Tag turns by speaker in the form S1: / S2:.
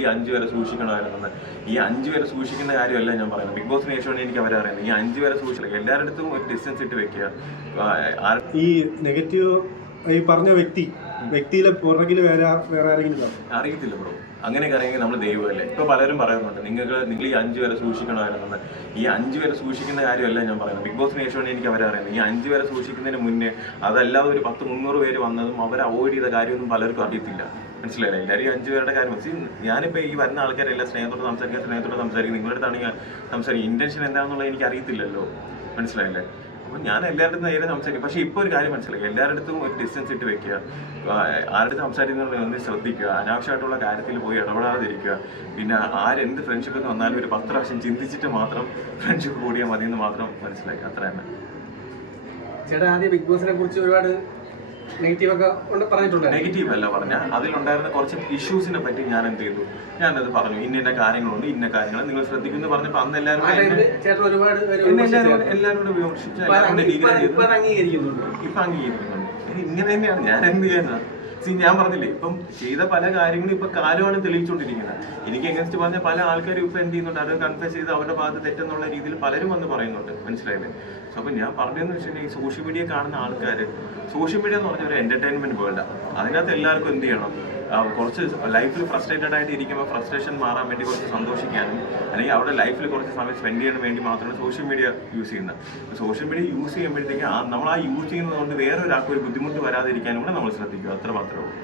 S1: ഈ അഞ്ച് വരെ സൂക്ഷിക്കണമായിരുന്നെന്ന് ഈ അഞ്ച് വരെ സൂക്ഷിക്കുന്ന കാര്യമല്ല ഞാൻ പറയുന്നത്. ബിഗ് ബോസിന് ശേഷമാണ് എനിക്ക് അവരെ അറിയുന്നത്. ഈ അഞ്ച് വരെ സൂക്ഷിക്കുക എല്ലാവരുടെ അടുത്തും ഒരു ഡിസ്റ്റൻസ് ഇട്ട് വെക്കുക.
S2: ഈ നെഗറ്റീവ് ഈ പറഞ്ഞ വ്യക്തി വ്യക്തിയിലെ പുറകിൽ വേറെ വേറെ ആരെങ്കിലും
S1: അറിയത്തില്ല ബ്രോ അങ്ങനെയൊക്കെ അറിയെങ്കിൽ നമ്മൾ ദൈവമല്ലേ? ഇപ്പൊ പലരും പറയുന്നുണ്ട് നിങ്ങൾക്ക് നിങ്ങൾ ഈ അഞ്ചു വരെ സൂക്ഷിക്കണമായിരുന്നെന്ന് ഈ അഞ്ചു വരെ സൂക്ഷിക്കുന്ന കാര്യമല്ല ഞാൻ പറയുന്നത്? ബിഗ് ബോസിന് ശേഷമാണ് എനിക്ക് അവരെ അറിയുന്നത് ഈ അഞ്ചു വരെ സൂക്ഷിക്കുന്നതിന് മുന്നേ അതല്ലാതെ ഒരു പത്ത് മുന്നൂറ് പേര് വന്നതും അവർ അവോയ്ഡ് ചെയ്ത കാര്യമൊന്നും പലർക്കും അറിയത്തില്ല. മനസ്സിലായില്ലേ? എല്ലാവരും അഞ്ചു പേരുടെ കാര്യം See, ഞാനിപ്പോ ഈ വരുന്ന ആൾക്കാരെല്ലാം സ്നേഹത്തോട് സംസാരിക്കാൻ സ്നേഹത്തോട് സംസാരിക്കും. നിങ്ങളുടെ അടുത്താണെങ്കിൽ സംസാരിക്കും. ഇന്റൻഷൻ എന്താണെന്നുള്ളത് എനിക്ക് അറിയത്തില്ലല്ലോ. മനസ്സിലായില്ലേ? ഞാൻ എല്ലാവരുടെ നേരെ സംസാരിക്കും. പക്ഷേ ഇപ്പൊ ഒരു കാര്യം മനസ്സിലായി. എല്ലാവരുടെ അടുത്തും ഒരു ഡിസ്റ്റൻസ് ഇട്ട് വെക്കുക. ആരുടെ സംസാരിക്കുന്നത് ഒന്ന് ശ്രദ്ധിക്കുക. അനാവശ്യമായിട്ടുള്ള കാര്യത്തിൽ പോയി ഇടപെടാതിരിക്കുക. പിന്നെ ആരെന്ത് ഫ്രണ്ട്ഷിപ്പ് എന്ന് വന്നാലും ഒരു പത്ത് പ്രാവശ്യം ചിന്തിച്ചിട്ട് മാത്രം ഫ്രണ്ട്ഷിപ്പ് കൂടിയാൽ മതി എന്ന് മാത്രം മനസ്സിലാക്കി അത്ര തന്നെ
S3: ചേട്ടാ ആദ്യം ബിഗ് ബോസിനെ കുറിച്ച് ഒരുപാട് നെഗറ്റീവ് ഒക്കെ പറഞ്ഞിട്ടുണ്ട്.
S1: നെഗറ്റീവ് അല്ല പറഞ്ഞ. അതിലുണ്ടായിരുന്ന കുറച്ച് ഇഷ്യൂസിനെ പറ്റി ഞാൻ എന്ത് ചെയ്തു? ഞാനത് പറഞ്ഞു. ഇന്ന ഇന്ന കാര്യങ്ങളുണ്ട് ഇന്ന കാര്യങ്ങൾ നിങ്ങൾ ശ്രദ്ധിക്കുന്നു പറഞ്ഞപ്പോൾ അന്ന് എല്ലാവരും എല്ലാവരും വിമർശിച്ചു
S3: ഇപ്പൊ
S1: ഡിഗ്രി
S3: ഇപ്പൊ- അംഗീകരിക്കുന്നുണ്ട്.
S1: ഇപ്പൊ അംഗീകരിക്കുന്നുണ്ട്. ഇങ്ങനെ തന്നെയാണ് ഞാൻ എന്ത് ചെയ്യാനാ സി ഞാൻ പറഞ്ഞില്ലേ ഇപ്പം ചെയ്ത പല കാര്യങ്ങളും ഇപ്പൊ കാലമാണ് തെളിയിച്ചുകൊണ്ടിരിക്കുന്നത് എനിക്ക് എഗൻസ്റ്റ് പറഞ്ഞ പല ആൾക്കാരും ഇപ്പൊ എന്ത് ചെയ്യുന്നുണ്ട്? അത് കൺഫ്യൂസ് ചെയ്ത് അവരുടെ ഭാഗത്ത് തെറ്റെന്നുള്ള രീതിയിൽ പലരും വന്ന് പറയുന്നുണ്ട്. മനസ്സിലായില്ലേ? സോ അപ്പൊ ഞാൻ പറഞ്ഞതെന്ന് വെച്ചിട്ടുണ്ടെങ്കിൽ സോഷ്യൽ മീഡിയ കാണുന്ന ആൾക്കാർ സോഷ്യൽ മീഡിയ എന്ന് പറഞ്ഞ ഒരു എന്റർടൈൻമെന്റ് വേൾഡാണ് അതിനകത്ത് എല്ലാവർക്കും എന്ത് ചെയ്യണം? കുറച്ച് ലൈഫിൽ ഫ്രസ്ട്രേറ്റഡ് ആയിട്ട് ഇരിക്കുമ്പോൾ ഫ്രസ്ട്രേഷൻ മാറാൻ വേണ്ടി കുറച്ച് സന്തോഷിക്കാനും അല്ലെങ്കിൽ അവിടെ ലൈഫിൽ കുറച്ച് സമയം സ്പെൻഡ് ചെയ്യാൻ വേണ്ടി മാത്രമാണ് സോഷ്യൽ മീഡിയ യൂസ് ചെയ്യുന്നത്. സോഷ്യൽ മീഡിയ യൂസ് ചെയ്യുമ്പോഴത്തേക്ക് നമ്മൾ ആ യൂസ് ചെയ്യുന്നത് കൊണ്ട് വേറെ ഒരാൾക്ക് ഒരു ബുദ്ധിമുട്ട് വരാതിരിക്കാനും കൂടെ നമ്മൾ ശ്രദ്ധിക്കുക. അത്ര മാത്രമേ ഉള്ളൂ.